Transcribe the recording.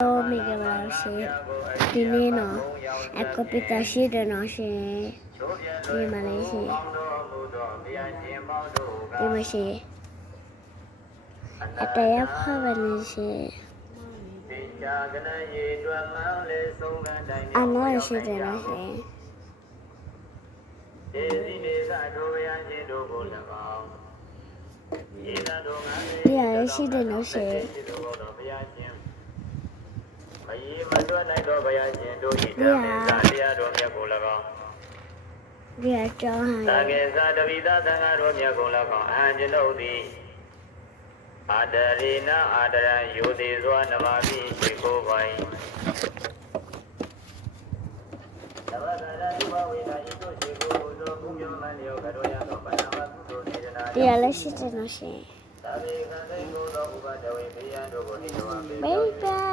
မိကပါရှင်ဒီနေ့တော့အကပီတာရှိတယ်နော်ရှင်ဒီမှာလေးရှင်ဒီမှာရှင်အတရားဖပါနေရှင်အနော်ရှိတယ်နော်ရှင်ဒီရရှိတယ်နော်ရှင်အရေးမတွက်နိုင်တော့ဘုရားရှင်တို့ဤတရားတော်မြတ်ကို၎င်းဒီအကြောင်းဟာသကေသတပိသသံဃာတော်မြတ်ကို၎င်းအဟံကျွန်ုပ်သည်အာတရိနာအာတရံယုတိစွာနမမိရှိခိုးပိုင်သဗ္ဗသရတိဘဝေနာဤသို့ရှိခိုးသောဘုမြောမဏိယောကရောယသောပဏာမကုသိုလ်နေနာဒီရရှိတယ်နော်ရှင်သဗ္ဗေကံသို့သောဥပဒဝေဘေယံတို့ကိုနိယောဝေ ဘေး